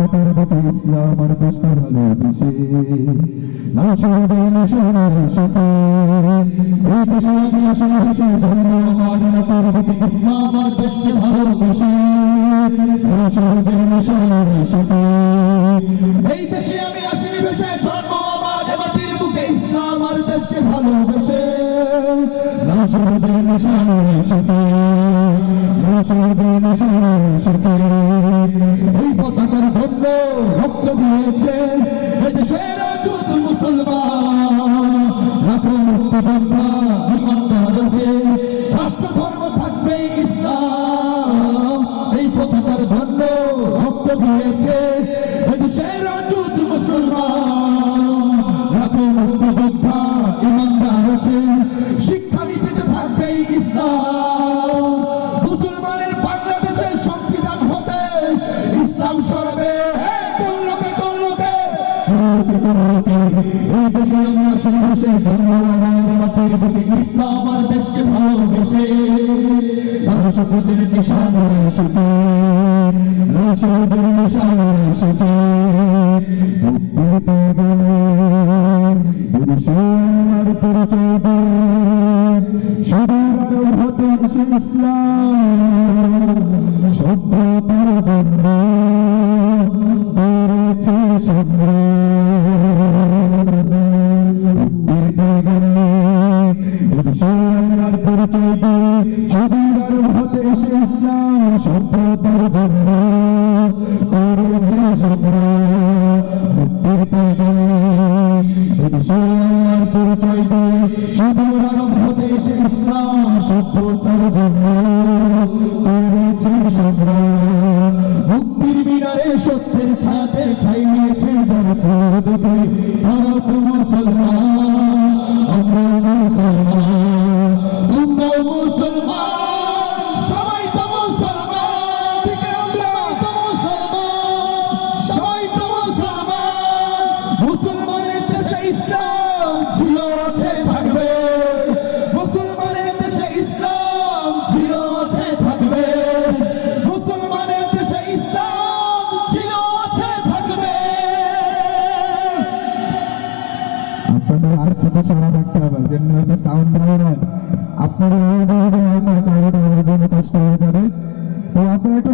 ইসলাম আর দেশকে ভালোবেসে না সহজে না সোনার সাথে এই দেশে আমি আসলে হেসে জন্ম আমার না করবে ইসলাম আর দেশকে ভালোবেসে না সহজে না সোনার সাথে এই দেশে আমি আসলে হেসে জন্ম আমার মাটির বুকে ইসলাম আর দেশকে ভালোবেসে না সহজে না সোনার সাথে না সহজে না সোনার সাথে এই পতাকার জন্য রক্ত দিয়েছে দেশের যুদ্ধ মুসলমান লাখো মুক্তিযোদ্ধা ইমানদার আছে রাষ্ট্র ধর্ম থাকবে ইসলাম এই পতাকার জন্য রক্ত দিয়েছে দেশের যুদ্ধ মুসলমান লাখো মুক্তিযোদ্ধা ইমানদার আছে শিক্ষা নীতিতে থাকবে ইসলাম মুসলমানের বাংলাদেশের সংবিধান হতে ইসলাম সরবে এই দেশে আমি আসলে বসে জন্ম আমার মাটির বুকে ইসলাম আর দেশকে ভালোবেসে সবুজের নিশানের সাথে সবুজের নিশানের সাথে আমার পরিচয় শুধু হতে আসে ইসলাম সভ্যতার জন্য করেছে সংগ্রাম পরিচয় দিয়ে সুদূর হতে এসে ইসলাম সভ্যতার জন্য করেছে সংগ্রাম মুক্তির পরিচয় দিয়ে সুদূর হতে এসে ইসলাম সভ্যতার জন্য করেছে সংগ্রাম মুক্তির মিনারে সত্যের ছাতে ঠাই নিয়েছে যারা ছোট দুটি তারা তো মুসলমান আমরা মুসলমান তোমরা মুসলমান সবাই তো মুসলমান সবাই তো মুসলমান মুসলমানের দেশে ইসলাম ছিল আছে থাকবে মুসলমানের দেশে ইসলাম ছিল আছে থাকবে মুসলমানের দেশে ইসলাম ছিল আছে থাকবে আপনাদের আর কিছু সারা থাকতে হবে জন্য সাউন্ড ভালো নয় আপনাদের জন্য কষ্ট হয়ে যাবে তো আপনারা একটু